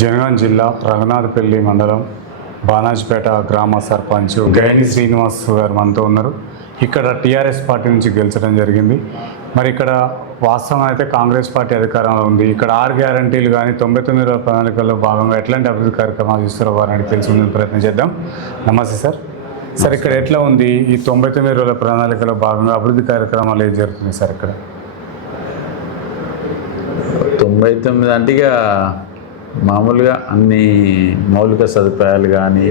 జనగాం జిల్లా రఘునాథపల్లి మండలం బానాజ్పేట గ్రామ సర్పంచ్ గైని శ్రీనివాస్ గారు మనతో ఉన్నారు. ఇక్కడ టీఆర్ఎస్ పార్టీ నుంచి గెలిచడం జరిగింది. మరి ఇక్కడ వాస్తవం అయితే కాంగ్రెస్ పార్టీ అధికారంలో ఉంది. ఇక్కడ 6 గ్యారంటీలు కానీ 99 రోజుల ప్రణాళికల్లో భాగంగా ఎట్లాంటి అభివృద్ధి కార్యక్రమాలు ఇస్తారో వారిని తెలుసుకునే ప్రయత్నం చేద్దాం. నమస్తే సార్. సార్, ఇక్కడ ఎట్లా ఉంది ఈ 99 రోజుల ప్రణాళికలో భాగంగా అభివృద్ధి కార్యక్రమాలు ఏం జరుగుతున్నాయి సార్? ఇక్కడ 99 అంటే ఇక మామూలుగా అన్ని మౌలిక సదుపాయాలు కానీ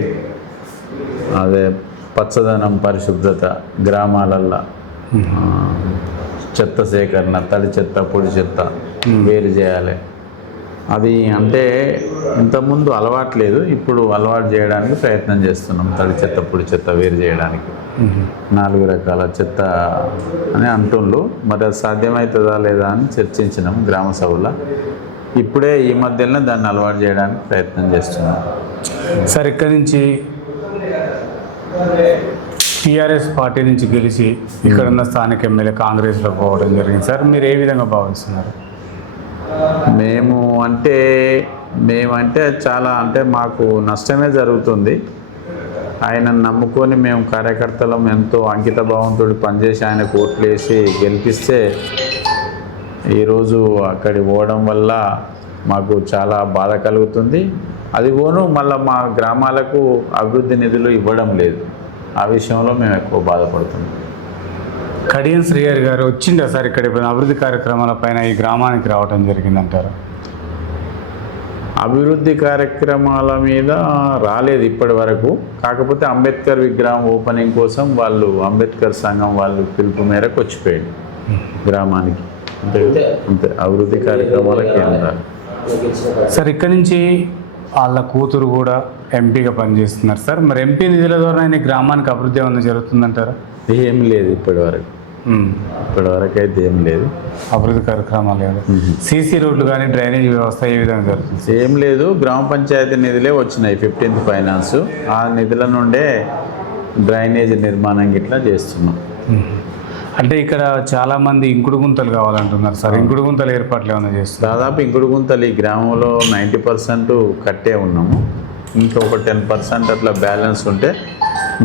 అదే పచ్చదనం, పరిశుభ్రత, గ్రామాలల్లో చెత్త సేకరణ, తడి చెత్త, పొడి చెత్త వేరు చేయాలి. అది అంటే ఇంతకుముందు అలవాటు లేదు, ఇప్పుడు అలవాటు చేయడానికి ప్రయత్నం చేస్తున్నాం. తడి చెత్త, పొడి చెత్త వేరు చేయడానికి 4 రకాల చెత్త అని అంటుండ్రు. మరి అది సాధ్యమవుతుందా లేదా అని చర్చించినాం గ్రామ సభలో. ఇప్పుడే ఈ మధ్యలో దాన్ని అలవాటు చేయడానికి ప్రయత్నం చేస్తున్నాం. సార్, ఇక్కడ నుంచి టీఆర్ఎస్ పార్టీ నుంచి గెలిచి ఇక్కడున్న స్థానిక ఎమ్మెల్యే కాంగ్రెస్లో పోవడం జరిగింది సార్. మీరు ఏ విధంగా భావిస్తున్నారు? మేమంటే చాలా మాకు నష్టమే జరుగుతుంది. ఆయనను నమ్ముకొని మేము కార్యకర్తలం ఎంతో అంకిత భావంతో పనిచేసి ఆయన ఓట్లు వేసి గెలిపిస్తే ఈరోజు అక్కడికి పోవడం వల్ల మాకు చాలా బాధ కలుగుతుంది. అది మళ్ళీ మా గ్రామాలకు అభివృద్ధి నిధులు ఇవ్వడం లేదు. ఆ విషయంలో మేము ఎక్కువ బాధపడుతున్నాం. కడియం శ్రీహరి గారు వచ్చిందా సార్ ఇక్కడ అభివృద్ధి కార్యక్రమాల పైన ఈ గ్రామానికి రావడం జరిగిందంటారు? అభివృద్ధి కార్యక్రమాల మీద రాలేదు ఇప్పటి వరకు. కాకపోతే అంబేద్కర్ విగ్రహం ఓపెనింగ్ కోసం వాళ్ళు అంబేద్కర్ సంఘం వాళ్ళు పిలుపు మేరకు వచ్చిపోయాడు గ్రామానికి. అంతే అభివృద్ధి కార్యక్రమాలకి ఏం రాదు సార్. ఇక్కడ నుంచి వాళ్ళ కూతురు కూడా ఎంపీగా పనిచేస్తున్నారు సార్. మరి ఎంపీ నిధుల ద్వారా ఈ గ్రామానికి అభివృద్ధి ఏమైనా జరుగుతుందంటారా? ఏం లేదు ఇప్పటివరకు అయితే ఏం లేదు అభివృద్ధి కార్యక్రమాలు లేదు. సీసీ రోడ్లు కానీ డ్రైనేజ్ వ్యవస్థ ఏ విధంగా జరుగుతుంది? ఏం లేదు. గ్రామ పంచాయతీ నిధులే వచ్చినాయి, 15th ఫైనాన్స్. ఆ నిధుల నుండే డ్రైనేజ్ నిర్మాణం గిట్లా చేస్తున్నాం. అంటే ఇక్కడ చాలా మంది ఇంకుడు గుంతలు కావాలంటున్నారు సార్. ఇంకుడు గుంతలు ఏర్పాట్లు ఏమైనా చేస్తారు? దాదాపు ఇంకుడు గుంతలు ఈ గ్రామంలో 90% కట్టే ఉన్నాము. ఇంకా ఒక 10% అట్లా బ్యాలెన్స్ ఉంటే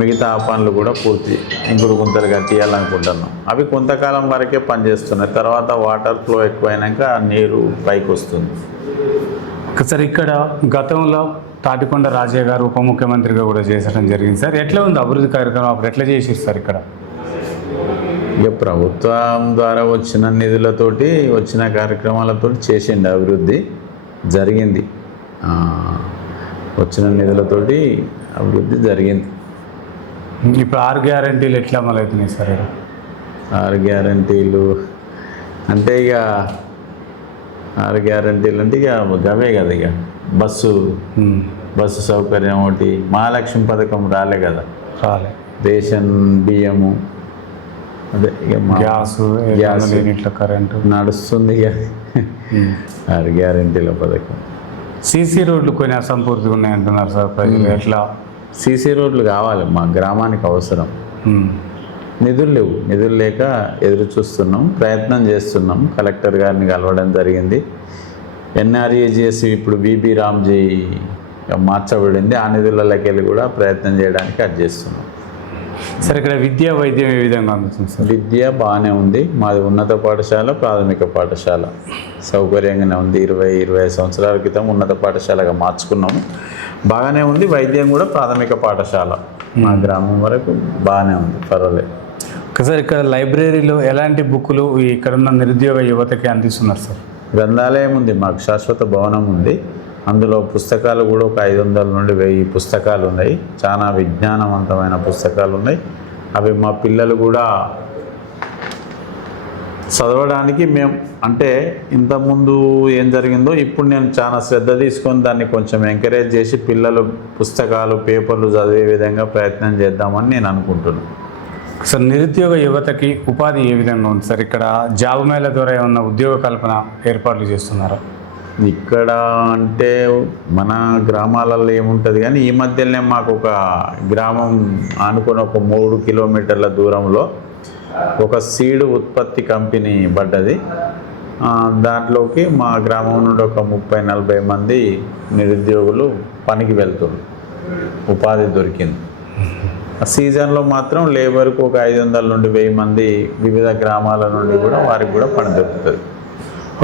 మిగతా ఆ పనులు కూడా పూర్తి ఇంకుడు గుంతలు కట్టియాలనుకుంటున్నాం. అవి కొంతకాలం వరకే పనిచేస్తున్నాయి. తర్వాత వాటర్ ఫ్లో ఎక్కువైనాక నీరు పైకి వస్తుంది. సార్, ఇక్కడ గతంలో తాటికొండ రాజయ్య గారు ఉప ముఖ్యమంత్రిగా కూడా చేసడం జరిగింది సార్. ఎట్లా ఉంది అభివృద్ధి కార్యక్రమం? అప్పుడు ఎట్లా చేసారు సార్? ఇక్కడ ఇక ప్రభుత్వం ద్వారా వచ్చిన నిధులతోటి వచ్చిన కార్యక్రమాలతో చేసిండు, అభివృద్ధి జరిగింది. వచ్చిన నిధులతోటి అభివృద్ధి జరిగింది. ఇప్పుడు 6 గ్యారంటీలు ఎట్లా అమలు అవుతున్నాయి సార్? 6 గ్యారంటీలు అంటే ఇక 6 గ్యారంటీలు అంటే ఇక గవే కదా. ఇక బస్సు సౌకర్యం ఒకటి, మహాలక్ష్మి పథకం రాలే కదా, రాలే. రేషన్ బియ్యము, అదే ఇక గ్యాస్ కరెంటు నడుస్తుంది. ఇక 6 గ్యారంటీల పథకం. సీసీ రోడ్లు కొన్ని అసంపూర్తిగా ఉన్నాయంటున్నారు సార్ ప్రజలు. ఎట్లా? సీసీ రోడ్లు కావాలి, మా గ్రామానికి అవసరం. నిధులు లేవు. నిధులు లేక ఎదురు చూస్తున్నాం, ప్రయత్నం చేస్తున్నాం. కలెక్టర్ గారిని కలవడం జరిగింది. ఎన్ఆర్ఈజిఎస్ ఇప్పుడు బీబీ రామ్జీ మార్చబడింది. ఆ నిధులకి వెళ్ళి కూడా ప్రయత్నం చేయడానికి అది చేస్తున్నాం. సార్, ఇక్కడ విద్యా వైద్యం ఏ విధంగా అందుతుంది సార్? విద్య బాగానే ఉంది. మాది ఉన్నత పాఠశాల, ప్రాథమిక పాఠశాల సౌకర్యంగానే ఉంది. 20-25 సంవత్సరాల క్రితం ఉన్నత పాఠశాలగా మార్చుకున్నాము. బాగానే ఉంది. వైద్యం కూడా ప్రాథమిక పాఠశాల మా గ్రామం వరకు బాగానే ఉంది, పర్వాలేదు. సార్, ఇక్కడ లైబ్రరీలో ఎలాంటి బుక్కులు ఇక్కడున్న నిరుద్యోగ యువతకి అందిస్తున్నారు సార్? గ్రంథాలయం ఉంది, మాకు శాశ్వత భవనం ఉంది. అందులో పుస్తకాలు కూడా ఒక 500 నుండి 1000 పుస్తకాలు ఉన్నాయి. చాలా విజ్ఞానవంతమైన పుస్తకాలు ఉన్నాయి. అవి మా పిల్లలు కూడా చదవడానికి మేము ఇంతకుముందు ఏం జరిగిందో ఇప్పుడు నేను చాలా శ్రద్ధ తీసుకొని దాన్ని కొంచెం ఎంకరేజ్ చేసి పిల్లలు పుస్తకాలు, పేపర్లు చదివే విధంగా ప్రయత్నం చేద్దామని నేను అనుకుంటున్నాను. సార్, నిరుద్యోగ యువతకి ఉపాధి ఏ విధంగా ఉంది సార్? ఇక్కడ జాబ్ మేళ ద్వారా ఏమన్నా ఉద్యోగ కల్పన ఏర్పాట్లు చేస్తున్నారా? ఇక్కడ మన గ్రామాలలో ఏముంటుంది కానీ ఈ మధ్యలోనే మాకు ఒక గ్రామం ఆనుకొని ఒక 3 కిలోమీటర్ల దూరంలో ఒక సీడ్ ఉత్పత్తి కంపెనీ పడ్డది. దాంట్లోకి మా గ్రామం నుండి ఒక 30-40 మంది నిరుద్యోగులు పనికి వెళ్తున్నారు, ఉపాధి దొరికింది. ఆ సీజన్లో మాత్రం లేబర్కు ఒక 500 నుండి 1000 మంది వివిధ గ్రామాల నుండి కూడా వారికి కూడా పని దొరుకుతుంది.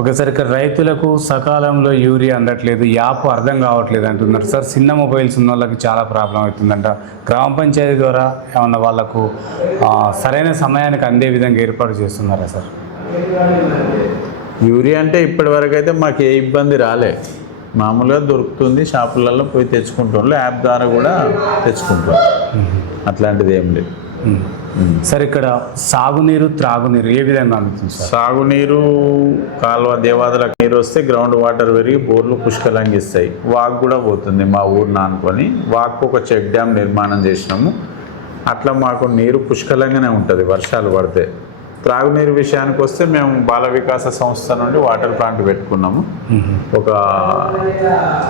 ఒకసారి ఇక్కడ రైతులకు సకాలంలో యూరియా అందట్లేదు, యాప్ అర్థం కావట్లేదు అంటున్నారు సార్. చిన్న మొబైల్స్ ఉన్న వాళ్ళకి చాలా ప్రాబ్లం అవుతుందంట. గ్రామ పంచాయతీ ద్వారా ఏమన్నా వాళ్ళకు సరైన సమయానికి అందే విధంగా ఏర్పాటు చేస్తున్నారా సార్? యూరియా అంటే ఇప్పటి వరకు అయితే మాకు ఏ ఇబ్బంది రాలే, మామూలుగా దొరుకుతుంది, షాపులలో పోయి తెచ్చుకుంటాం, యాప్ ద్వారా కూడా తెచ్చుకుంటాం, అట్లాంటిది ఏం లేదు. సార్ ఇక్కడ సాగునీరు త్రాగునీరు ఏ విధంగా అందుతుంది సార్? సాగునీరు కాలువ దేవాదులకు నీరు వస్తే గ్రౌండ్ వాటర్ పెరిగి బోర్లు పుష్కలంగా ఇస్తాయి. వాక్ కూడా పోతుంది మా ఊరిని అనుకొని, వాక్ ఒక చెక్ డ్యామ్ నిర్మాణం చేసినాము. అట్లా మాకు నీరు పుష్కలంగానే ఉంటుంది వర్షాలు పడితే. త్రాగునీరు విషయానికి వస్తే మేము బాల వికాస సంస్థ నుండి వాటర్ ప్లాంట్ పెట్టుకున్నాము ఒక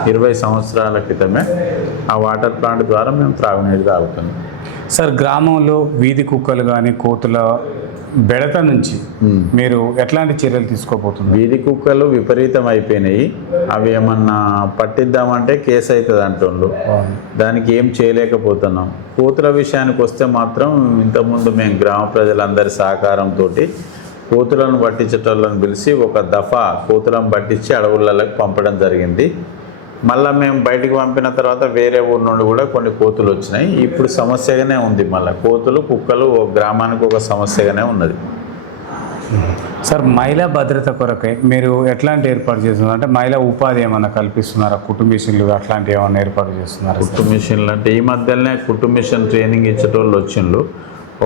20 సంవత్సరాల క్రితమే. ఆ వాటర్ ప్లాంట్ ద్వారా మేము త్రాగునీరు తాగుతున్నాం. సార్ గ్రామంలో వీధి కుక్కలు కానీ కోతుల బెడత నుంచి మీరు ఎట్లాంటి చర్యలు తీసుకోబోతున్నారు? వీధి కుక్కలు విపరీతం అయిపోయినాయి. అవి ఏమన్నా పట్టిద్దామంటే కేసు అవుతుంది అంటుండ్రు, దానికి ఏం చేయలేకపోతున్నాం. కోతుల విషయానికి వస్తే మాత్రం ఇంతకుముందు మేము గ్రామ ప్రజలందరి సహకారంతో కోతులను పట్టించేటోళ్ళని పిలిచి ఒక దఫా కోతులను పట్టించి అడవులలోకి పంపడం జరిగింది. మళ్ళీ మేము బయటికి పంపిన తర్వాత వేరే ఊరు నుండి కూడా కొన్ని కోతులు వచ్చినాయి. ఇప్పుడు సమస్యగానే ఉంది, మళ్ళీ కోతులు కుక్కలు గ్రామానికి ఒక సమస్యగానే ఉన్నది. సార్ మహిళా భద్రత కొరకై మీరు ఎట్లాంటి ఏర్పాటు చేస్తున్నారు? అంటే మహిళా ఉపాధి ఏమన్నా కల్పిస్తున్నారా? కుటుంబిషన్లు అట్లాంటివి ఏమన్నా ఏర్పాటు చేస్తున్నారా? కుటుంబిషన్లు అంటే ఈ మధ్యలోనే కుటుంబిషన్ ట్రైనింగ్ ఇచ్చేటోళ్ళు వచ్చిండ్రు.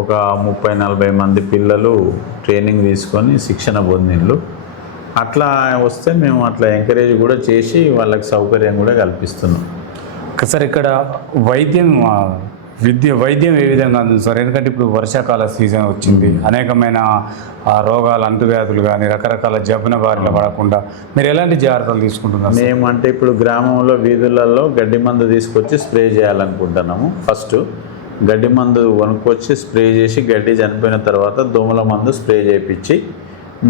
ఒక 30-40 మంది పిల్లలు ట్రైనింగ్ తీసుకొని శిక్షణ పొందిండ్రు. అట్లా వస్తే మేము అట్లా ఎంకరేజ్ కూడా చేసి వాళ్ళకి సౌకర్యం కూడా కల్పిస్తున్నాం. సార్ ఇక్కడ వైద్యం ఏ విధంగా అందుతుంది సార్? ఎందుకంటే ఇప్పుడు వర్షాకాల సీజన్ వచ్చింది, అనేకమైన రోగాలు అంటువ్యాధులు కానీ రకరకాల జబ్బున బారిన పడకుండా మీరు ఎలాంటి జాగ్రత్తలు తీసుకుంటున్నారు? మేమంటే ఇప్పుడు గ్రామంలో వీధులలో గడ్డి మందు తీసుకొచ్చి స్ప్రే చేయాలనుకుంటున్నాము. ఫస్ట్ గడ్డి మందు వనుకొచ్చి స్ప్రే చేసి గడ్డి చనిపోయిన తర్వాత దోమల మందు స్ప్రే చేయించి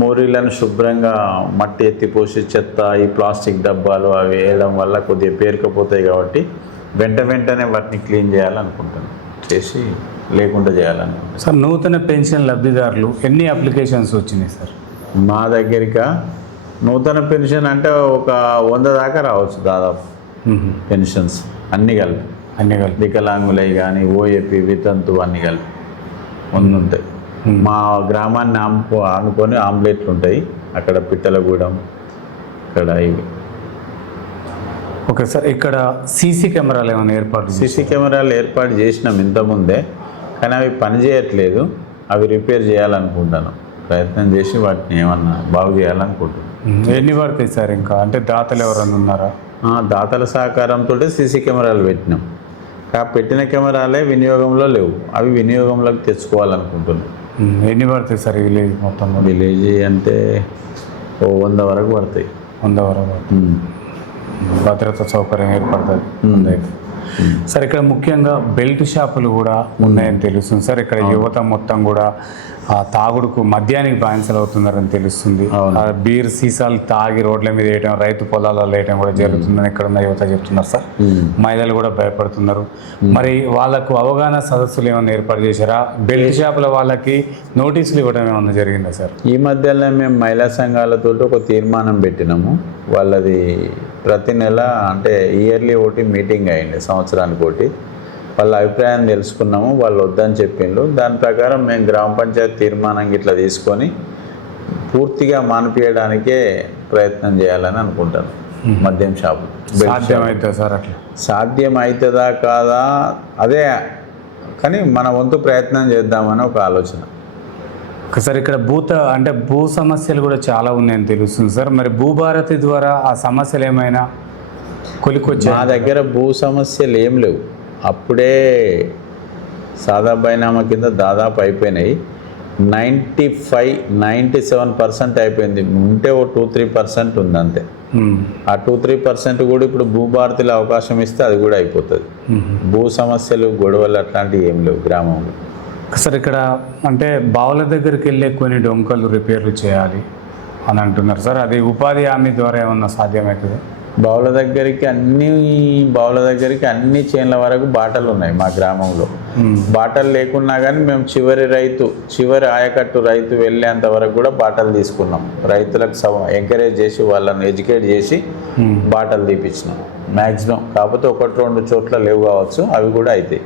మోరీలను శుభ్రంగా మట్టి ఎత్తిపోసి చెత్త ఈ ప్లాస్టిక్ డబ్బాలు అవి వేయడం వల్ల కొద్దిగా పేరుకపోతాయి కాబట్టి వెంటనే వాటిని క్లీన్ చేయాలనుకుంటున్నాను, చేసి లేకుండా చేయాలనుకుంటున్నాను. సార్ నూతన పెన్షన్ లబ్ధిదారులు ఎన్ని అప్లికేషన్స్ వచ్చినాయి సార్? మా దగ్గరికి నూతన పెన్షన్ అంటే ఒక 100 దాకా రావచ్చు దాదాపు పెన్షన్స్ అన్నీ కలిపి. వికలాంగులై కానీ ఓఏపీ వితంతు అన్నీ కలిపి 100 ఉంటాయి. మా గ్రామాన్ని ఆనుకొని ఆమ్లెట్లు ఉంటాయి, అక్కడ పిట్టలగూడెం, ఇక్కడ ఇవి. ఓకే సార్ ఇక్కడ సీసీ కెమెరాలు ఏమైనా సీసీ కెమెరాలు ఏర్పాటు చేసినాం ఇంతకుముందే, కానీ అవి పనిచేయట్లేదు. అవి రిపేర్ చేయాలనుకుంటాను, ప్రయత్నం చేసి వాటిని ఏమన్నా బాగు చేయాలనుకుంటున్నాను. ఎన్ని పడతాయి సార్ ఇంకా? అంటే దాతలు ఎవరన్నా ఉన్నారా? దాతల సహకారంతో సీసీ కెమెరాలు పెట్టినాం. పెట్టిన కెమెరాలే వినియోగంలో లేవు, అవి వినియోగంలోకి తెచ్చుకోవాలనుకుంటున్నాం. ఎన్ని పడతాయి సార్ విలేజ్ మొత్తం? విలేజ్ అంటే 100 వరకు పడతాయి. 100 వరకు భద్రత సౌకర్యం ఏర్పడుతుంది. సార్ ఇక్కడ ముఖ్యంగా బెల్ట్ షాపులు కూడా ఉన్నాయని తెలుస్తుంది సార్. ఇక్కడ యువత మొత్తం కూడా తాగుడుకు మద్యానికి బానిసలు అవుతున్నారని తెలుస్తుంది. బీర్ సీసాలు తాగి రోడ్ల మీద వేయడం, రైతు పొలాలలో వేయడం కూడా జరుగుతుందని ఇక్కడ ఉన్న యువత చెప్తున్నారు సార్. మహిళలు కూడా భయపడుతున్నారు. మరి వాళ్ళకు అవగాహన సదస్సులు ఏమైనా ఏర్పాటు చేశారా? బెల్ట్ షాపుల వాళ్ళకి నోటీసులు ఇవ్వడం ఏమన్నా జరిగిందా సార్? ఈ మధ్యలో మేము మహిళా సంఘాలతో ఒక తీర్మానం పెట్టినాము. వాళ్ళది ప్రతి నెల అంటే ఇయర్లీ ఒకటి మీటింగ్ అయ్యింది, సంవత్సరానికి ఒకటి. వాళ్ళ అభిప్రాయం తెలుసుకున్నాము, వాళ్ళు వద్దని చెప్పిండ్రు. దాని ప్రకారం మేము గ్రామ పంచాయతీ తీర్మానం ఇట్లా తీసుకొని పూర్తిగా మానిపించడానికే ప్రయత్నం చేయాలని అనుకుంటాను. మద్యం షాపు సాధ్యమవుతుందా సార్? అట్లా సాధ్యమవుతుందా కాదా అదే, కానీ మన వంతు ప్రయత్నం చేద్దామని ఒక ఆలోచన. సార్ ఇక్కడ భూ సమస్యలు కూడా చాలా ఉన్నాయని తెలుస్తుంది సార్. మరి భూభారతి ద్వారా ఆ సమస్యలు ఏమైనా కొలికొచ్చాయి? మా దగ్గర భూ సమస్యలు ఏం లేవు, అప్పుడే సాదా బైనామా కింద దాదాపు అయిపోయినాయి. 95-97% అయిపోయింది. ఉంటే ఓ 2-3% ఉంది అంతే. ఆ 2-3% కూడా ఇప్పుడు భూభారతిలో అవకాశం ఇస్తే అది కూడా అయిపోతుంది. భూ సమస్యలు గొడవలు అట్లాంటివి ఏం లేవు గ్రామంలో. సార్ ఇక్కడ అంటే బావుల దగ్గరికి వెళ్ళే కొన్ని డొంకలు రిపేర్లు చేయాలి, అని అంటున్నారు సార్. అది ఉపాధి హామీ ద్వారా ఏమన్నా సాధ్యమవుతుంది? బావుల దగ్గరికి అన్ని చేన్ల వరకు బాటలు ఉన్నాయి మా గ్రామంలో. బాటలు లేకున్నా కానీ మేము చివరి ఆయకట్టు రైతు వెళ్ళేంత వరకు కూడా బాటలు తీసుకున్నాం. రైతులకు ఎంకరేజ్ చేసి వాళ్ళని ఎడ్యుకేట్ చేసి బాటలు తీపించినాం మ్యాక్సిమం. కాకపోతే 1-2 చోట్ల లేవు కావచ్చు, అవి కూడా అవుతాయి.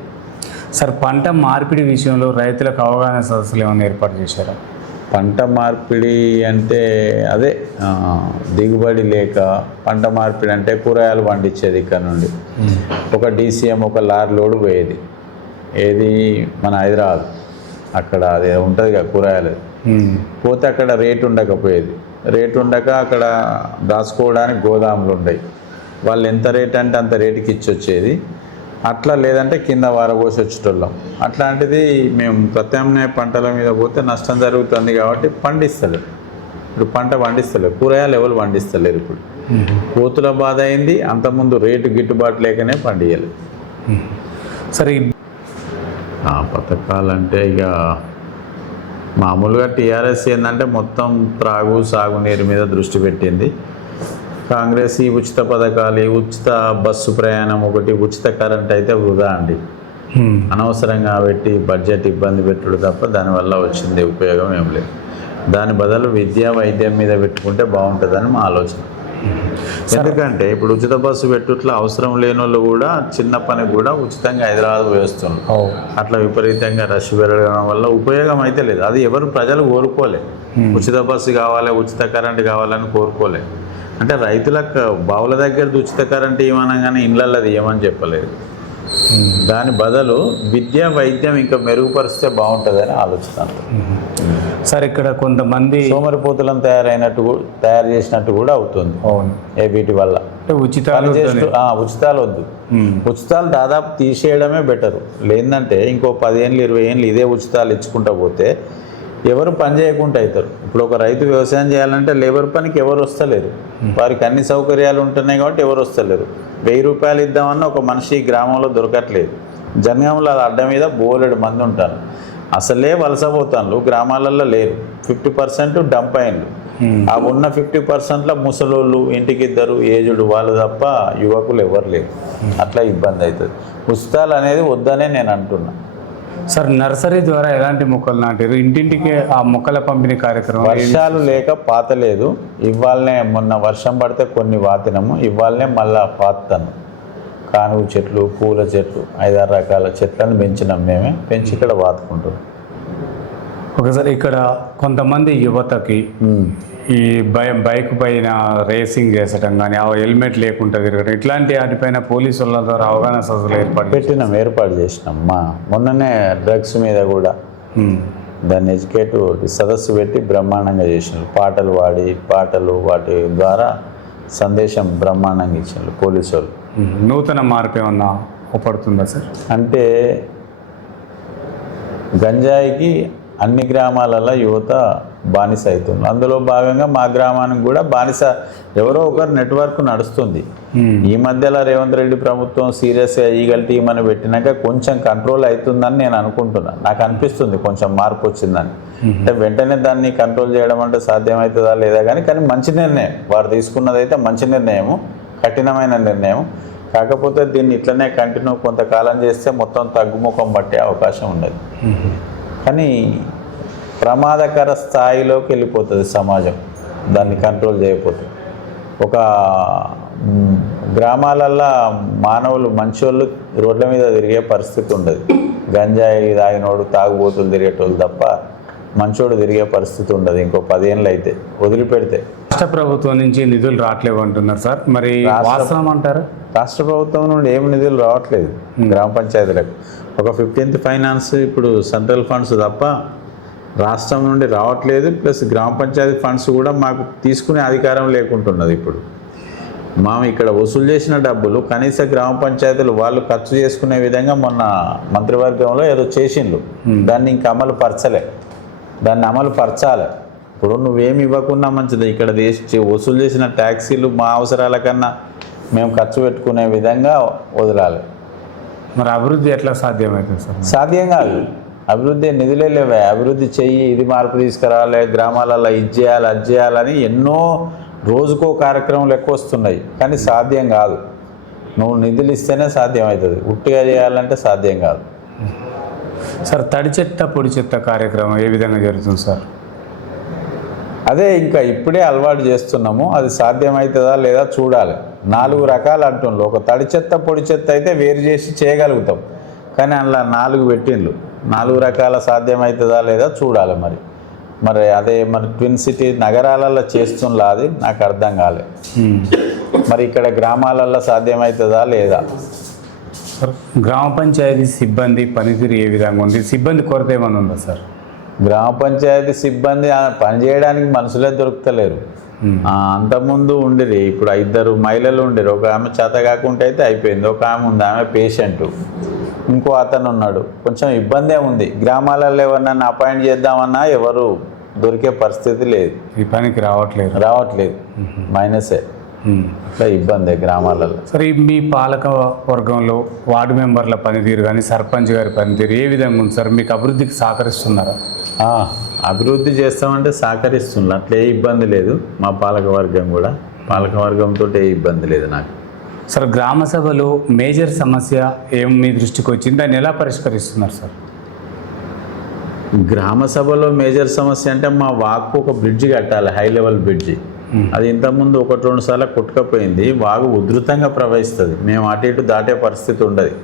సార్, పంట మార్పిడి విషయంలో రైతులకు అవగాహన సదస్సులు ఏమైనా ఏర్పాటు చేశారా? పంట మార్పిడి అంటే అదే దిగుబడి లేక పంట మార్పిడి అంటే కూరగాయలు పండించేది. ఇక్కడ నుండి ఒక DCM ఒక లారీ లోడ్ పోయేది, ఏది మన హైదరాబాద్. అక్కడ అది ఉంటుంది కదా కూరగాయలు, పోతే అక్కడ రేటు ఉండకపోయేది. రేటు ఉండక అక్కడ దాచుకోవడానికి గోదాములు ఉండేవి. వాళ్ళు ఎంత రేట్ అంటే అంత రేటుకి ఇచ్చి వచ్చేది. అట్లా లేదంటే కింద వారబోసి వచ్చేటోళ్ళం. అట్లాంటిది మేము ప్రత్యామ్నాయ పంటల మీద పోతే నష్టం జరుగుతుంది కాబట్టి పండిస్తలేరు. ఇప్పుడు పంట పండిస్తలేరు, కూరగాయలు ఎవరు పండిస్తలేరు. ఇప్పుడు కోతుల బాధ అయింది, అంతకుముందు రేటు గిట్టుబాటు లేకనే పండియాలి. సరే, పథకాలంటే ఇక మామూలుగా టీఆర్ఎస్ ఏంటంటే మొత్తం త్రాగు సాగునీరు మీద దృష్టి పెట్టింది. కాంగ్రెస్ ఈ ఉచిత పథకాలు, ఉచిత బస్సు ప్రయాణం, ఒకటి ఉచిత కరెంట్ అయితే వృధా అండి. అనవసరంగా పెట్టి బడ్జెట్ ఇబ్బంది పెట్టుడు తప్ప దానివల్ల వచ్చింది ఉపయోగం ఏం లేదు. దాని బదులు విద్యా వైద్యం మీద పెట్టుకుంటే బాగుంటుందని మా ఆలోచన. ఎందుకంటే ఇప్పుడు ఉచిత బస్సు పెట్టుట్లా అవసరం లేని వాళ్ళు కూడా చిన్న పని కూడా ఉచితంగా హైదరాబాద్ వేస్తున్నారు. అట్లా విపరీతంగా రష్ పెరగడం వల్ల ఉపయోగం అయితే లేదు. అది ఎవరు ప్రజలు కోరుకోలే. ఉచిత బస్సు కావాలి, ఉచిత కరెంట్ కావాలని కోరుకోలే. అంటే రైతులకు బావుల దగ్గర ఉచిత కరెంట్ ఇవ్వనగానే ఇళ్ళది ఏమని చెప్పలేదు. దాని బదులు విద్య వైద్యం ఇంకా మెరుగుపరిస్తే బాగుంటుందని ఆలోచిస్తాను. సార్, ఇక్కడ కొంతమంది సోమరిపోతులను తయారు చేసినట్టు కూడా అవుతుంది. వీటి వల్ల ఉచితాలు వద్దు. ఉచితాలు దాదాపు తీసేయడమే బెటరు. లేదంటే ఇంకో 10 ఏళ్ళు 20 ఏళ్ళు ఇదే ఉచితాలు ఇచ్చుకుంటా పోతే ఎవరు పని చేయకుండా అవుతారు. ఇప్పుడు ఒక రైతు వ్యవసాయం చేయాలంటే లేబర్ పనికి ఎవరు వస్తలేరు. వారికి అన్ని సౌకర్యాలు ఉంటున్నాయి కాబట్టి ఎవరు వస్తలేరు. 1000 రూపాయలు ఇద్దామన్నా ఒక మనిషి గ్రామంలో దొరకట్లేదు. జనగాంలో అది అడ్డ మీద బోలెడు మంది ఉంటారు. అసలే వలసపోతాను, గ్రామాలలో లేరు. 50% డంప్ అయిండ్రు. ఆ ఉన్న 50%లో ముసలోళ్ళు, ఇంటికి 2 ఏజుడు వాళ్ళు తప్ప యువకులు ఎవరు లేరు. అట్లా ఇబ్బంది అవుతుంది. ఉచితాలు అనేది వద్దనే నేను అంటున్నా. సార్, నర్సరీ ద్వారా ఎలాంటి మొక్కలు నాటారు? ఇంటింటికి ఆ మొక్కల పంపిణీ కార్యక్రమం. వర్షాలు లేక పాతలేదు. ఇవాళనే మొన్న వర్షం పడితే కొన్ని వాతినము, ఇవాళనే మళ్ళా పాతాను. కానుగు చెట్లు, పూల చెట్లు, 5-6 రకాల చెట్లను పెంచినాం. మేమే పెంచి ఇక్కడ వాతుకుంటాం. ఒకసారి ఇక్కడ కొంతమంది యువతకి ఈ బైక్ పైన రేసింగ్ చేసడం కానీ, ఆ హెల్మెట్ లేకుండా తిరగడం, ఇట్లాంటి వాటిపైన పోలీసు వాళ్ళ ద్వారా అవగాహన సదస్సులు ఏర్పాటు చేసినాం. మొన్ననే డ్రగ్స్ మీద కూడా దాన్ని ఎడ్యుకేట్ సదస్సు పెట్టి బ్రహ్మాండంగా చేసినారు. పాటలు వాటి ద్వారా సందేశం బ్రహ్మాండంగా ఇచ్చినారు పోలీసు వాళ్ళు. నూతన మార్పు ఏమన్నా పడుతుందా సార్? అంటే గంజాయికి అన్ని గ్రామాలలో యువత బానిస అవుతుంది. అందులో భాగంగా మా గ్రామానికి కూడా బానిస ఎవరో ఒకరు నెట్వర్క్ నడుస్తుంది. ఈ మధ్యలో రేవంత్ రెడ్డి ప్రభుత్వం సీరియస్గా ఈగల్ టీమ్ అని పెట్టినాక కొంచెం కంట్రోల్ అవుతుందని నేను అనుకుంటున్నాను. నాకు అనిపిస్తుంది కొంచెం మార్పు వచ్చిందని. అంటే వెంటనే దాన్ని కంట్రోల్ చేయడం అంటే సాధ్యమవుతుందా లేదా కానీ మంచి నిర్ణయం వారు తీసుకున్నది అయితే మంచి నిర్ణయము, కఠినమైన నిర్ణయం. కాకపోతే దీన్ని ఇట్లనే కంటిన్యూ కొంతకాలం చేస్తే మొత్తం తగ్గుముఖం పట్టే అవకాశం ఉండదు. కానీ ప్రమాదకర స్థాయిలోకి వెళ్ళిపోతుంది సమాజం దాన్ని కంట్రోల్ చేయకపోతే. ఒక గ్రామాలల్లో మానవులు మంచోళ్ళు రోడ్ల మీద తిరిగే పరిస్థితి ఉండదు. గంజాయి తాగినోడు, తాగుబోతులు తిరిగేటోళ్ళు తప్ప మంచోడు తిరిగే పరిస్థితి ఉండదు. ఇంకో 10 ఏళ్ళు అయితే వదిలిపెడితే. రాష్ట్ర ప్రభుత్వం నుంచి నిధులు రావట్లేవు అంటున్నారు సార్, మరి వాస్తవం అంటారు? రాష్ట్ర ప్రభుత్వం నుండి ఏమి నిధులు రావట్లేదు గ్రామ పంచాయతీలకు. ఒక 15th ఫైనాన్స్ ఇప్పుడు సెంట్రల్ ఫండ్స్ తప్ప రాష్ట్రం నుండి రావట్లేదు. ప్లస్ గ్రామ పంచాయతీ ఫండ్స్ కూడా మాకు తీసుకునే అధికారం లేకుంటున్నది. ఇప్పుడు మేము ఇక్కడ వసూలు చేసిన డబ్బులు కనీస గ్రామ పంచాయతీలు వాళ్ళు ఖర్చు చేసుకునే విధంగా మొన్న మంత్రివర్గంలో ఏదో చేసిండ్రు. దాన్ని ఇంకా అమలు పరచలే. దాన్ని అమలు పరచాలి. ఇప్పుడు నువ్వేమి ఇవ్వకున్నా మంచిది. ఇక్కడ వసూలు చేసిన ట్యాక్సీలు మా అవసరాల కన్నా మేము ఖర్చు పెట్టుకునే విధంగా వదలాలి. మరి అభివృద్ధి ఎట్లా సాధ్యమవుతుంది సార్? సాధ్యం కాదు. అభివృద్ధి నిధులే లేవా, అభివృద్ధి చెయ్యి, ఇది మార్పు తీసుకురావాలి, గ్రామాలలో ఇది చేయాలి అది చేయాలని ఎన్నో రోజుకో కార్యక్రమాలు ఎక్కువ వస్తున్నాయి, కానీ సాధ్యం కాదు. నువ్వు నిధులు ఇస్తేనే సాధ్యం అవుతుంది, ఉట్టిగా చేయాలంటే సాధ్యం కాదు. సార్ తడి చెత్త పొడి చెత్త కార్యక్రమం ఏ విధంగా జరుగుతుంది సార్? అదే ఇంకా ఇప్పుడే అలవాటు చేస్తున్నాము, అది సాధ్యమవుతుందా లేదా చూడాలి. 4 రకాలు అంటుండ్రు. ఒక తడి చెత్త పొడి చెత్త అయితే వేరు చేసి చేయగలుగుతాం, కానీ అందులో 4 పెట్టిండ్రు. 4 రకాల సాధ్యమవుతుందా లేదా చూడాలి. మరి అదే మరి ట్విన్ సిటీ నగరాలలో చేస్తుందా అది నాకు అర్థం కాలేదు. మరి ఇక్కడ గ్రామాలలో సాధ్యమవుతుందా లేదా? గ్రామ పంచాయతీ సిబ్బంది పనితీరు ఏ విధంగా ఉంది? సిబ్బంది కొరత ఏమైనా ఉందా సార్? గ్రామ పంచాయతీ సిబ్బంది పనిచేయడానికి మనుషులే దొరుకుతలేరు. అంతకుముందు ఉండిరి, ఇప్పుడు 2 మహిళలు ఉండిరు. ఒక ఆమె చేత కాకుండా అయితే అయిపోయింది, ఒక ఆమె ఉంది, ఆమె పేషెంటు, ఇంకో అతను ఉన్నాడు. కొంచెం ఇబ్బందే ఉంది. గ్రామాలలో ఎవరినన్నా అపాయింట్ చేద్దామన్నా ఎవరు దొరికే పరిస్థితి లేదు, ఈ పనికి రావట్లేదు. మైనసే, అట్లా ఇబ్బంది గ్రామాలలో. సరే, మీ పాలక వర్గంలో వార్డు మెంబర్ల పనితీరు కానీ సర్పంచ్ గారి పనితీరు ఏ విధంగా ఉంది సార్? మీకు అభివృద్ధికి సహకరిస్తున్నారా? అభివృద్ధి చేస్తామంటే సహకరిస్తున్నారు, అట్లా ఏ ఇబ్బంది లేదు. మా పాలకవర్గం కూడా, పాలకవర్గంతో ఏ ఇబ్బంది లేదు నాకు. సార్, గ్రామ సభలో మేజర్ సమస్య ఏం మీ దృష్టికి వచ్చింది, దాన్ని ఎలా పరిష్కరిస్తున్నారు సార్? గ్రామ సభలో మేజర్ సమస్య అంటే మా వాగు ఒక బ్రిడ్జి కట్టాలి, హై లెవెల్ బ్రిడ్జి. అది ఇంతకుముందు 1-2 సార్లు కొట్టుకపోయింది, వాగు ఉధృతంగా ప్రవహిస్తుంది, మేము అటు ఇటు దాటే పరిస్థితి ఉండదు.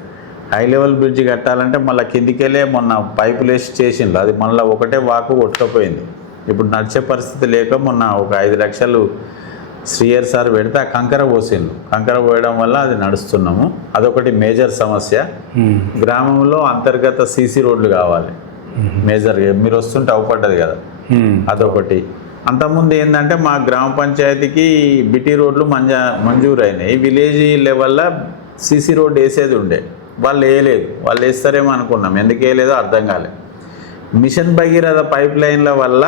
హై లెవెల్ బ్రిడ్జి కట్టాలంటే మళ్ళీ కిందికెళ్ళే మొన్న పైపులు వేసి చేసిండ్రు, అది మళ్ళీ ఒకటే వాగు కొట్టుకపోయింది. ఇప్పుడు నడిచే పరిస్థితి లేక మొన్న ఒక 5 లక్షలు శ్రీయర్ సార్ పెడితే ఆ కంకర పోసిండ్రు, కంకర పోయడం వల్ల అది నడుస్తున్నాము. అదొకటి మేజర్ సమస్య. గ్రామంలో అంతర్గత సీసీ రోడ్లు కావాలి మేజర్గా, మీరు వస్తుంటే అవపడ్డది కదా, అదొకటి. అంతకుముందు ఏంటంటే మా గ్రామ పంచాయతీకి బిటీ రోడ్లు మంజూరు అయినాయి, విలేజ్ లెవెల్లో సీసీ రోడ్డు వేసేది ఉండే, వాళ్ళు వేయలేదు. వాళ్ళు వేస్తారేమో అనుకున్నాం, ఎందుకు వేయలేదో అర్థం కాలేదు. మిషన్ భగీరథ పైప్ లైన్ల వల్ల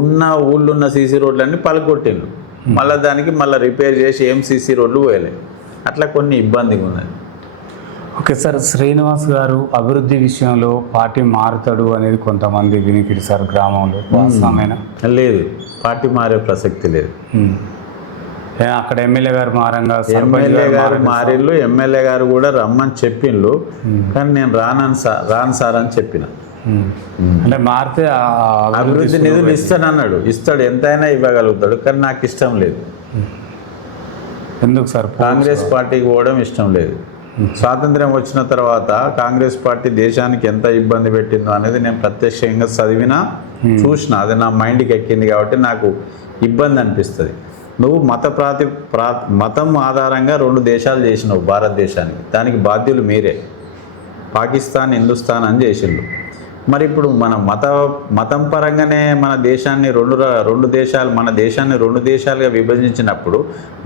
ఉన్న ఊళ్ళున్న సీసీ రోడ్లన్నీ పలగొట్టిండ్రు, మళ్ళీ దానికి మళ్ళీ రిపేర్ చేసి ఏం సీసీ రోడ్లు పోయలేదు. అట్లా కొన్ని ఇబ్బందిగా ఉన్నది. ఓకే సార్, శ్రీనివాస్ గారు అభివృద్ధి విషయంలో పార్టీ మారుతాడు అనేది కొంతమంది వినికిడి సార్ గ్రామంలో, వాస్తవమైన? లేదు, పార్టీ మారే ప్రసక్తి లేదు. అక్కడ ఎమ్మెల్యే గారు మారంగా, ఎమ్మెల్యే గారు మారిళ్ళు, ఎమ్మెల్యే గారు కూడా రమ్మని చెప్పిండ్రు, కానీ నేను రాను సార్ అని చెప్పిన. అంటే మారితే అభివృద్ధి నిధులు ఇస్తానన్నాడు, ఇస్తాడు, ఎంతైనా ఇవ్వగలుగుతాడు, కానీ నాకు ఇష్టం లేదు. ఎందుకు సార్? కాంగ్రెస్ పార్టీకి పోవడం ఇష్టం లేదు. స్వాతంత్ర్యం వచ్చిన తర్వాత కాంగ్రెస్ పార్టీ దేశానికి ఎంత ఇబ్బంది పెట్టిందో అనేది నేను ప్రత్యక్షంగా చదివినా చూసిన, అది నా మైండ్కి ఎక్కింది కాబట్టి నాకు ఇబ్బంది అనిపిస్తుంది. నువ్వు మతం ఆధారంగా 2 దేశాలు చేసినావు భారతదేశానికి, దానికి బాధ్యులు మీరే. పాకిస్తాన్, హిందుస్థాన్ అని చేసిండు. మరి ఇప్పుడు మన మతం పరంగానే మన దేశాన్ని రెండు దేశాలు, మన దేశాన్ని 2 దేశాలుగా విభజించినప్పుడు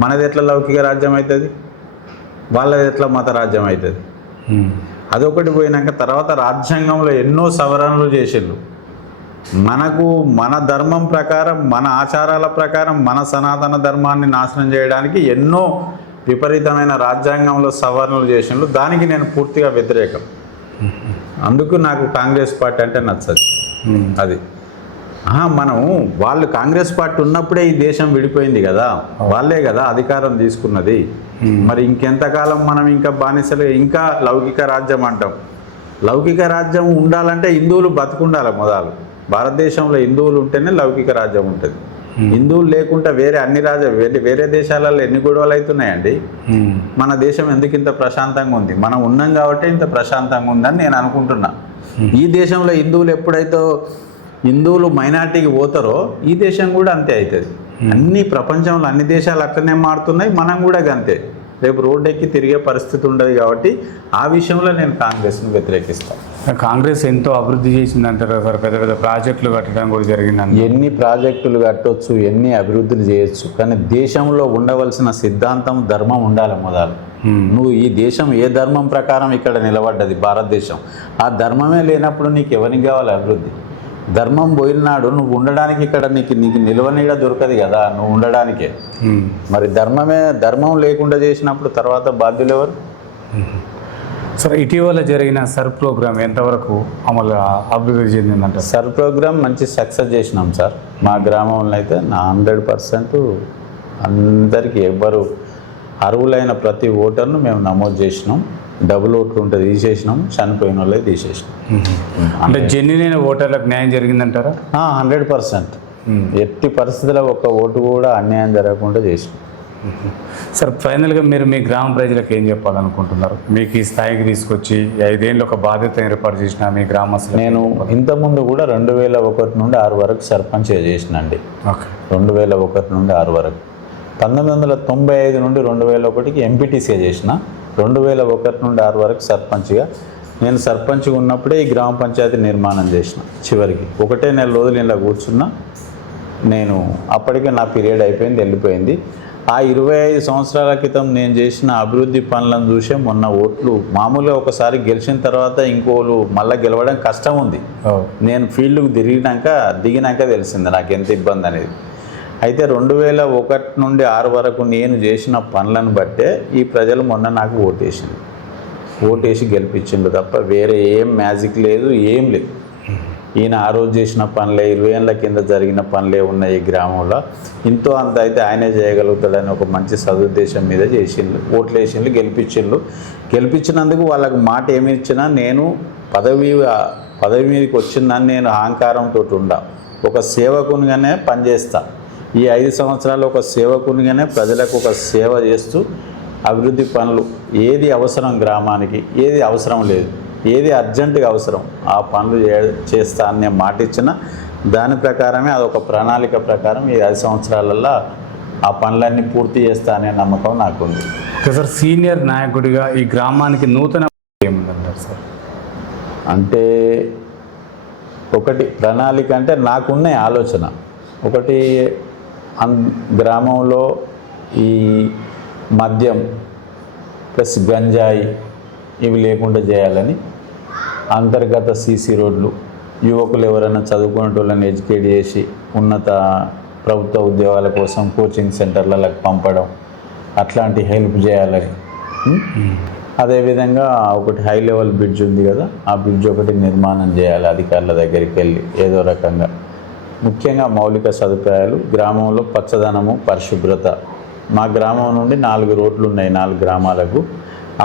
మనది ఎట్లా లౌకిక రాజ్యం అవుతుంది, వాళ్ళది ఎట్లా మత రాజ్యం అవుతుంది? అదొకటి పోయినాక తర్వాత రాజ్యాంగంలో ఎన్నో సవరణలు చేసిండ్రు. మన ధర్మం ప్రకారం, మన ఆచారాల ప్రకారం మన సనాతన ధర్మాన్ని నాశనం చేయడానికి ఎన్నో విపరీతమైన రాజ్యాంగంలో సవరణలు చేసిండ్రు. దానికి నేను పూర్తిగా వ్యతిరేకం. అందుకు నాకు కాంగ్రెస్ పార్టీ అంటే నచ్చదు. అది వాళ్ళు కాంగ్రెస్ పార్టీ ఉన్నప్పుడే ఈ దేశం విడిపోయింది కదా, వాళ్ళే కదా అధికారం తీసుకున్నది. మరి ఇంకెంతకాలం మనం ఇంకా బానిసలు, ఇంకా లౌకిక రాజ్యం అంటాం. లౌకిక రాజ్యం ఉండాలంటే హిందువులు బతుకుండాలి మొదలు. భారతదేశంలో హిందువులు ఉంటేనే లౌకిక రాజ్యం ఉంటుంది. హిందువులు లేకుండా వేరే దేశాలలో ఎన్ని గొడవలు అవుతున్నాయండి. మన దేశం ఎందుకు ఇంత ప్రశాంతంగా ఉంది? మనం ఉన్నాం కాబట్టి ఇంత ప్రశాంతంగా ఉందని నేను అనుకుంటున్నా. ఈ దేశంలో హిందువులు మైనార్టీకి పోతారో ఈ దేశం కూడా అంతే అవుతుంది. అన్ని ప్రపంచంలో అన్ని దేశాలు అట్లనే మారుతున్నాయి, మనం కూడా అంతే. రేపు రోడ్డు ఎక్కి తిరిగే పరిస్థితి ఉండదు కాబట్టి ఆ విషయంలో నేను కాంగ్రెస్ని వ్యతిరేకిస్తాను. కాంగ్రెస్ ఎంతో అభివృద్ధి చేసిందంటారు సార్, పెద్ద పెద్ద ప్రాజెక్టులు కట్టడం కూడా జరిగింది. ఎన్ని ప్రాజెక్టులు కట్టవచ్చు, ఎన్ని అభివృద్ధులు చేయొచ్చు, కానీ దేశంలో ఉండవలసిన సిద్ధాంతం, ధర్మం ఉండాలి మొదలు. నువ్వు ఈ దేశం ఏ ధర్మం ప్రకారం ఇక్కడ నిలబడ్డది భారతదేశం, ఆ ధర్మమే లేనప్పుడు నీకు ఎవరికి కావాలి అభివృద్ధి? ధర్మం పోయినాడు నువ్వు ఉండడానికి ఇక్కడ నీకు నిలవనీడ దొరకదు కదా, నువ్వు ఉండడానికే. మరి ధర్మం లేకుండా చేసినప్పుడు తర్వాత బాధ్యులు ఎవరు? సార్ ఇటీవల జరిగిన సర్ ప్రోగ్రామ్ ఎంతవరకు అభివృద్ధి చెందిందంటారు? సర్ ప్రోగ్రామ్ మంచి సక్సెస్ చేసినాం సార్. మా గ్రామంలో అయితే 100% అందరికీ ఎవ్వరు అర్హులైన ప్రతి ఓటర్ను మేము నమోదు చేసినాం. డబుల్ ఓట్లు ఉంటే తీసేసినాం, చనిపోయిన వాళ్ళే తీసేసినాం. అంటే జెన్యున్ ఓటర్లకు న్యాయం జరిగిందంటారా? 100%. ఎట్టి పరిస్థితుల్లో ఒక్క ఓటు కూడా అన్యాయం జరగకుండా చేసినాం. సార్ ఫైనల్గా మీరు మీ గ్రామ ప్రజలకు ఏం చెప్పాలనుకుంటున్నారు? మీకు ఈ స్థాయికి తీసుకొచ్చి 5 ఏళ్ళు ఒక బాధ్యత ఏర్పాటు చేసిన మీ గ్రామస్తులు. నేను ఇంతకుముందు కూడా 2001 నుండి 6 వరకు సర్పంచ్ చేసినండి. ఓకే. 2001 నుండి 6 వరకు. 1995 నుండి 2001కి ఎంపీటీసీ చేసిన. 2001 నుండి 6 వరకు సర్పంచ్గా. నేను సర్పంచ్గా ఉన్నప్పుడే ఈ గ్రామ పంచాయతీ నిర్మాణం చేసిన. చివరికి 1 నెల రోజులు ఇలా కూర్చున్నా. నేను అప్పటికే నా పీరియడ్ అయిపోయింది, వెళ్ళిపోయింది. ఆ 25 సంవత్సరాల క్రితం నేను చేసిన అభివృద్ధి పనులను చూసే మొన్న ఓట్లు మామూలుగా ఒకసారి గెలిచిన తర్వాత ఇంకోళ్ళు మళ్ళీ గెలవడం కష్టం ఉంది. నేను ఫీల్డ్కు దిగినాక తెలిసింది నాకు ఎంత ఇబ్బంది అనేది. అయితే 2001 నుండి 6 వరకు నేను చేసిన పనులను బట్టే ఈ ప్రజలు మొన్న నాకు ఓటేసి గెలిపించిండు తప్ప వేరే ఏం మ్యాజిక్ లేదు, ఏం లేదు. ఈయన ఆ రోజు చేసిన పనులే, 20 ఏళ్ళ కింద జరిగిన పనులే ఉన్నాయి ఈ గ్రామంలో. ఇంతో అంత అయితే ఆయనే చేయగలుగుతాడని ఒక మంచి సదుద్దేశం మీద చేసిండు. ఓట్లు వేసిండు, గెలిపించినందుకు వాళ్ళకు మాట ఏమి ఇచ్చినా నేను పదవి మీదకి వచ్చిందని నేను అహంకారంతో ఒక సేవకునిగానే పనిచేస్తా. ఈ 5 సంవత్సరాలు ఒక సేవకునిగానే ప్రజలకు ఒక సేవ చేస్తూ అభివృద్ధి పనులు ఏది అవసరం గ్రామానికి, ఏది అవసరం లేదు, ఏది అర్జెంటుగా అవసరం ఆ పనులు చేస్తా అని నేను మాట ఇచ్చిన. దాని ప్రకారమే అదొక ప్రణాళిక ప్రకారం ఈ 5 సంవత్సరాలలో ఆ పనులన్నీ పూర్తి చేస్తా అనే నమ్మకం నాకుంది. సార్ సీనియర్ నాయకుడిగా ఈ గ్రామానికి నూతన ఏముందంటారు సార్? అంటే ఒకటి ప్రణాళిక అంటే నాకున్న ఆలోచన ఒకటి, గ్రామంలో ఈ మద్యం ప్లస్ గంజాయి ఇవి లేకుండా చేయాలని, అంతర్గత సీసీ రోడ్లు, యువకులు ఎవరైనా చదువుకునేటోళ్ళని ఎడ్యుకేట్ చేసి ఉన్నత ప్రభుత్వ ఉద్యోగాల కోసం కోచింగ్ సెంటర్లకు పంపడం, అట్లాంటి హెల్ప్ చేయాలని. అదేవిధంగా ఒకటి హై లెవెల్ బ్రిడ్జ్ ఉంది కదా, ఆ బ్రిడ్జ్ ఒకటి నిర్మాణం చేయాలి అధికారుల దగ్గరికి వెళ్ళి ఏదో రకంగా. ముఖ్యంగా మౌలిక సదుపాయాలు, గ్రామంలో పచ్చదనము, పరిశుభ్రత. మా గ్రామం నుండి 4 రోడ్లు ఉన్నాయి 4 గ్రామాలకు.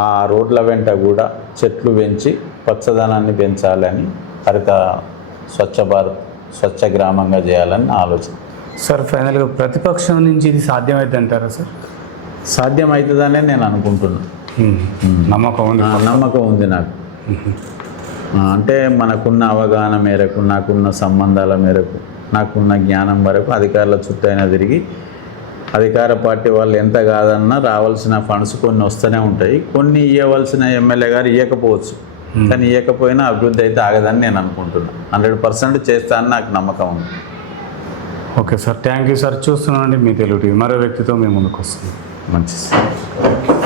ఆ రోడ్ల వెంట కూడా చెట్లు పెంచి పచ్చదనాన్ని పెంచాలని, స్వచ్ఛ భారత్, స్వచ్ఛ గ్రామంగా చేయాలని నా ఆలోచన. సార్ ఫైనల్గా ప్రతిపక్షం నుంచి ఇది సాధ్యమైంది అంటారా సార్? సాధ్యమవుతుందనే నేను అనుకుంటున్నాను. నమ్మకం ఉంది నాకు. అంటే మనకున్న అవగాహన మేరకు, నాకున్న సంబంధాల మేరకు, నాకున్న జ్ఞానం వరకు అధికారుల చుట్టైనా తిరిగి, అధికార పార్టీ వాళ్ళు ఎంత కాదన్నా రావాల్సిన ఫండ్స్ కొన్ని వస్తూనే ఉంటాయి. కొన్ని ఇవ్వవలసిన ఎమ్మెల్యే గారు ఇవ్వకపోవచ్చు, కానీ ఇవ్వకపోయినా అభివృద్ధి అయితే ఆగదని నేను అనుకుంటున్నాను. 100% చేస్తానని నాకు నమ్మకం ఉంది. Okay sir, thank you sir. చూస్తున్నానండి మీ తెలుగు టీవీ. మరో వ్యక్తితో మేము ముందుకు వస్తున్నాం. మంచిది.